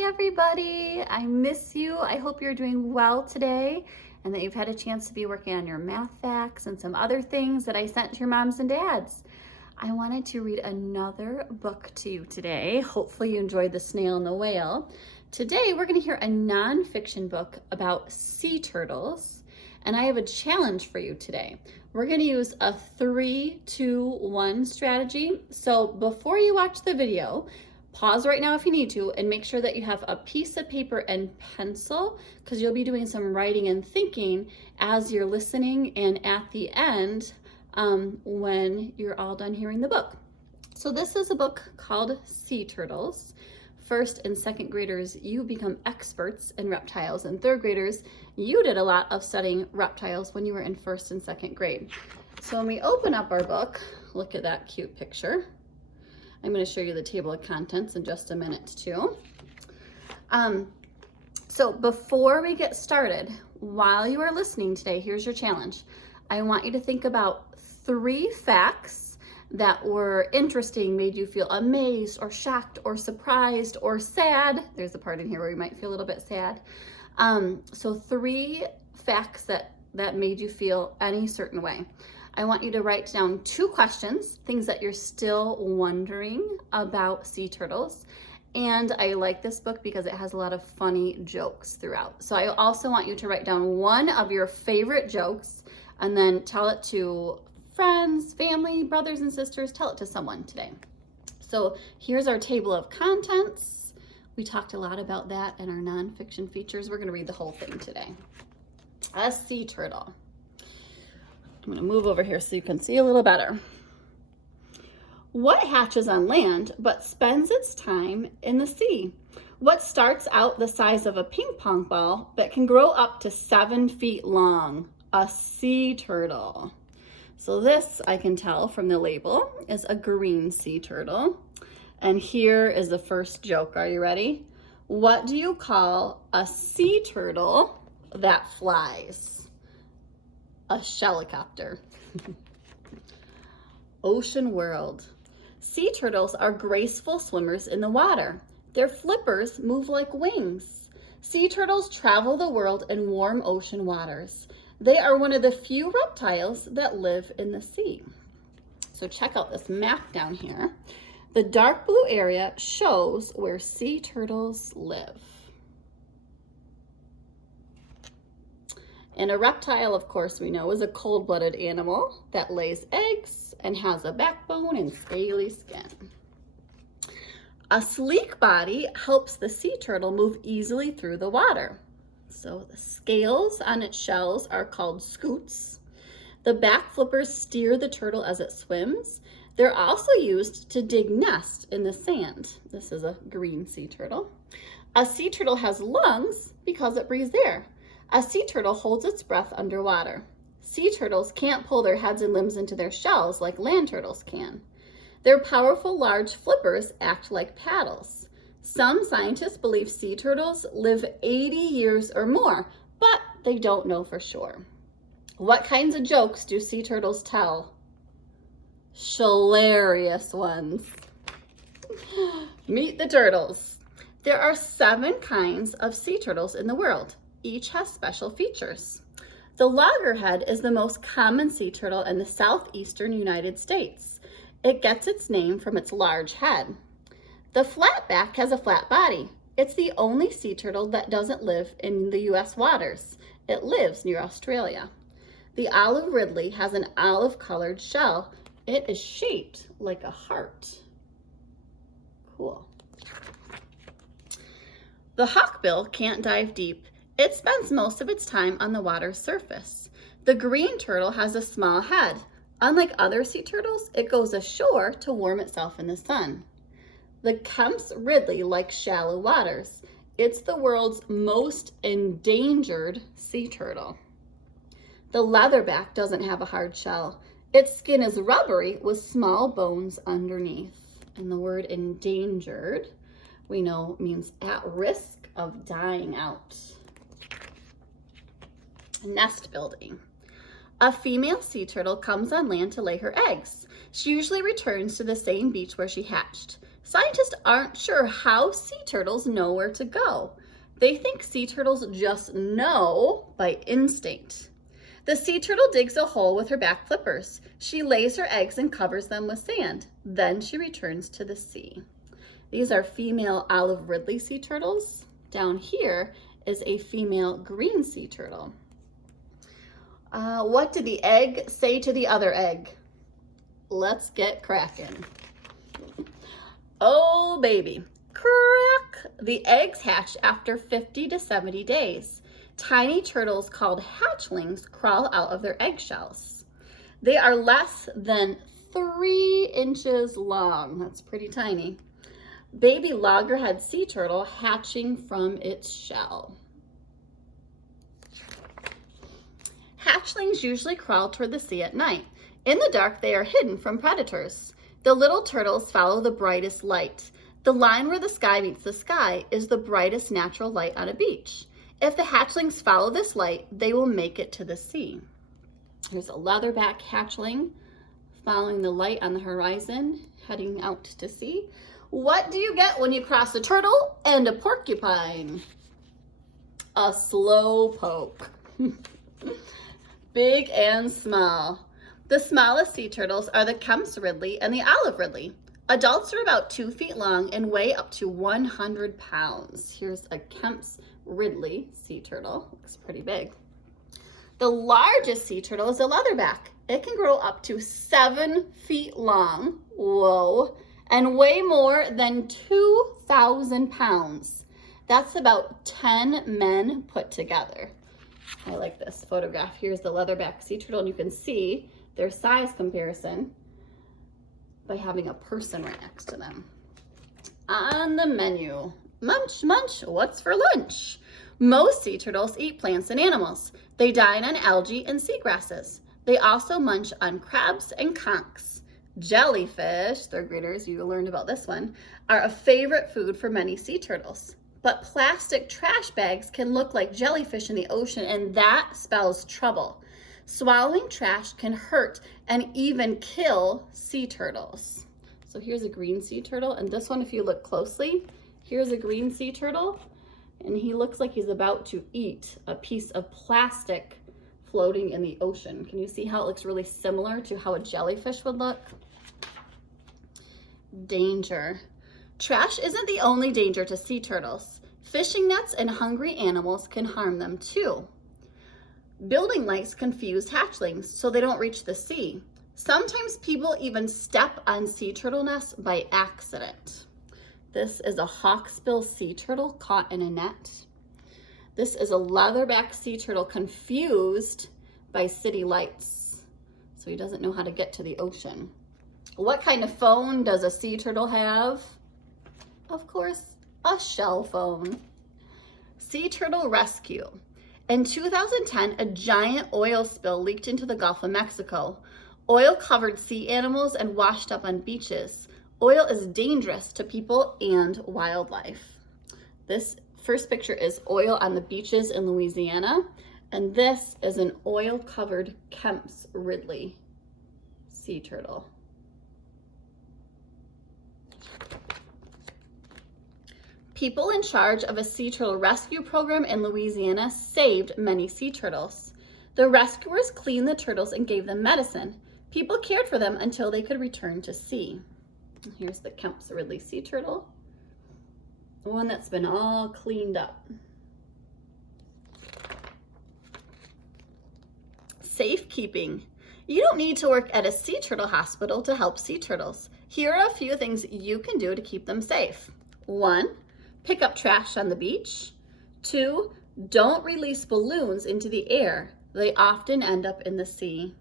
Hi everybody, I miss you. I hope you're doing well today and that you've had a chance to be working on your math facts and some other things that I sent to your moms and dads. I wanted to read another book to you today. Hopefully you enjoyed The Snail and the Whale. Today we're going to hear a nonfiction book about sea turtles, and I have a challenge for you today. We're going to use a 3-2-1 strategy. So before you watch the video, pause right now if you need to and make sure that you have a piece of paper and pencil, because you'll be doing some writing and thinking as you're listening and at the end when you're all done hearing the book. So this is a book called Sea Turtles. First and second graders, you become experts in reptiles, and third graders, you did a lot of studying reptiles when you were in first and second grade. So when we open up our book, look at that cute picture. I'm going to show you the table of contents in just a minute too. So before we get started, while you are listening today, here's your challenge. I want you to think about 3 facts that were interesting, made you feel amazed or shocked or surprised or sad. There's a part in here where you might feel a little bit sad. So 3 facts that made you feel any certain way. I want you to write down 2 questions, things that you're still wondering about sea turtles. And I like this book because it has a lot of funny jokes throughout. So I also want you to write down one of your favorite jokes and then tell it to friends, family, brothers and sisters. Tell it to someone today. So here's our table of contents. We talked a lot about that in our nonfiction features. We're going to read the whole thing today. A sea turtle. I'm going to move over here so you can see a little better. What hatches on land but spends its time in the sea? What starts out the size of a ping pong ball but can grow up to 7 feet long? A sea turtle. So this, I can tell from the label, is a green sea turtle. And here is the first joke. Are you ready? What do you call a sea turtle that flies? A shelicopter. Ocean world. Sea turtles are graceful swimmers in the water. Their flippers move like wings. Sea turtles travel the world in warm ocean waters. They are one of the few reptiles that live in the sea. So check out this map down here. The dark blue area shows where sea turtles live. And a reptile, of course, we know is a cold-blooded animal that lays eggs and has a backbone and scaly skin. A sleek body helps the sea turtle move easily through the water. So the scales on its shells are called scutes. The back flippers steer the turtle as it swims. They're also used to dig nests in the sand. This is a green sea turtle. A sea turtle has lungs because it breathes air. A sea turtle holds its breath underwater. Sea turtles can't pull their heads and limbs into their shells like land turtles can. Their powerful large flippers act like paddles. Some scientists believe sea turtles live 80 years or more, but they don't know for sure. What kinds of jokes do sea turtles tell? Hilarious ones. Meet the turtles. There are 7 kinds of sea turtles in the world. Each has special features. The loggerhead is the most common sea turtle in the southeastern United States. It gets its name from its large head. The flatback has a flat body. It's the only sea turtle that doesn't live in the U.S. waters. It lives near Australia. The olive ridley has an olive-colored shell. It is shaped like a heart. Cool. The hawkbill can't dive deep. It spends most of its time on the water's surface. The green turtle has a small head. Unlike other sea turtles, it goes ashore to warm itself in the sun. The Kemp's ridley likes shallow waters. It's the world's most endangered sea turtle. The leatherback doesn't have a hard shell. Its skin is rubbery with small bones underneath. And the word endangered, we know, means at risk of dying out. Nest building. A female sea turtle comes on land to lay her eggs. She usually returns to the same beach where she hatched. Scientists aren't sure how sea turtles know where to go. They think sea turtles just know by instinct. The sea turtle digs a hole with her back flippers. She lays her eggs and covers them with sand. Then she returns to the sea. These are female olive ridley sea turtles. Down here is a female green sea turtle. What did the egg say to the other egg? Let's get cracking. Oh, baby. Crack! The eggs hatch after 50 to 70 days. Tiny turtles called hatchlings crawl out of their eggshells. They are less than 3 inches long. That's pretty tiny. Baby loggerhead sea turtle hatching from its shell. Hatchlings usually crawl toward the sea at night. In the dark, they are hidden from predators. The little turtles follow the brightest light. The line where the sky meets the sky is the brightest natural light on a beach. If the hatchlings follow this light, they will make it to the sea. Here's a leatherback hatchling following the light on the horizon, heading out to sea. What do you get when you cross a turtle and a porcupine? A slowpoke. Big and small. The smallest sea turtles are the Kemp's Ridley and the olive ridley. Adults are about 2 feet long and weigh up to 100 pounds. Here's a Kemp's Ridley sea turtle. Looks pretty big. The largest sea turtle is a leatherback. It can grow up to 7 feet long, whoa, and weigh more than 2,000 pounds. That's about 10 men put together. I like this photograph. Here's the leatherback sea turtle, and you can see their size comparison by having a person right next to them. On the menu, munch, munch, what's for lunch? Most sea turtles eat plants and animals. They dine on algae and seagrasses. They also munch on crabs and conchs. Jellyfish, third graders, you learned about this one, are a favorite food for many sea turtles. But plastic trash bags can look like jellyfish in the ocean, and that spells trouble. Swallowing trash can hurt and even kill sea turtles. So here's a green sea turtle, and this one, if you look closely, here's a green sea turtle, and he looks like he's about to eat a piece of plastic floating in the ocean. Can you see how it looks really similar to how a jellyfish would look? Danger. Trash isn't the only danger to sea turtles. Fishing nets and hungry animals can harm them too. Building lights confuse hatchlings so they don't reach the sea. Sometimes people even step on sea turtle nests by accident. This is a hawksbill sea turtle caught in a net. This is a leatherback sea turtle confused by city lights, so he doesn't know how to get to the ocean. What kind of phone does a sea turtle have? Of course, a shell phone. Sea turtle rescue. In 2010, a giant oil spill leaked into the Gulf of Mexico. Oil covered sea animals and washed up on beaches. Oil is dangerous to people and wildlife. This first picture is oil on the beaches in Louisiana, and this is an oil-covered Kemp's Ridley sea turtle. People in charge of a sea turtle rescue program in Louisiana saved many sea turtles. The rescuers cleaned the turtles and gave them medicine. People cared for them until they could return to sea. Here's the Kemp's Ridley sea turtle, the one that's been all cleaned up. Safekeeping. You don't need to work at a sea turtle hospital to help sea turtles. Here are a few things you can do to keep them safe. 1, pick up trash on the beach. 2, don't release balloons into the air. They often end up in the sea.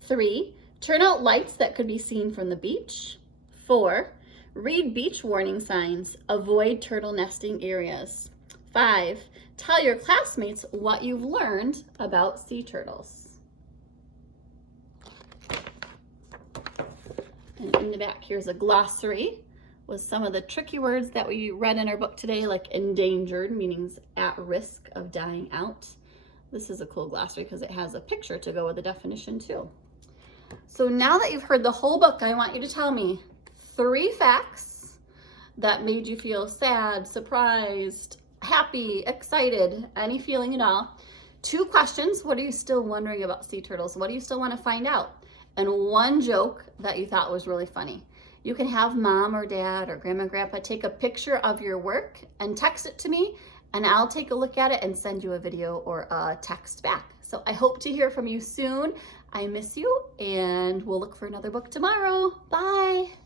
3, turn out lights that could be seen from the beach. 4, read beach warning signs. Avoid turtle nesting areas. 5, tell your classmates what you've learned about sea turtles. And in the back, here's a glossary with some of the tricky words that we read in our book today, like endangered, meaning at risk of dying out. This is a cool glossary because it has a picture to go with the definition too. So now that you've heard the whole book, I want you to tell me 3 facts that made you feel sad, surprised, happy, excited, any feeling at all. 2 questions. What are you still wondering about sea turtles? What do you still want to find out? And 1 joke that you thought was really funny. You can have mom or dad or grandma and grandpa take a picture of your work and text it to me, and I'll take a look at it and send you a video or a text back. So I hope to hear from you soon. I miss you, and we'll look for another book tomorrow. Bye.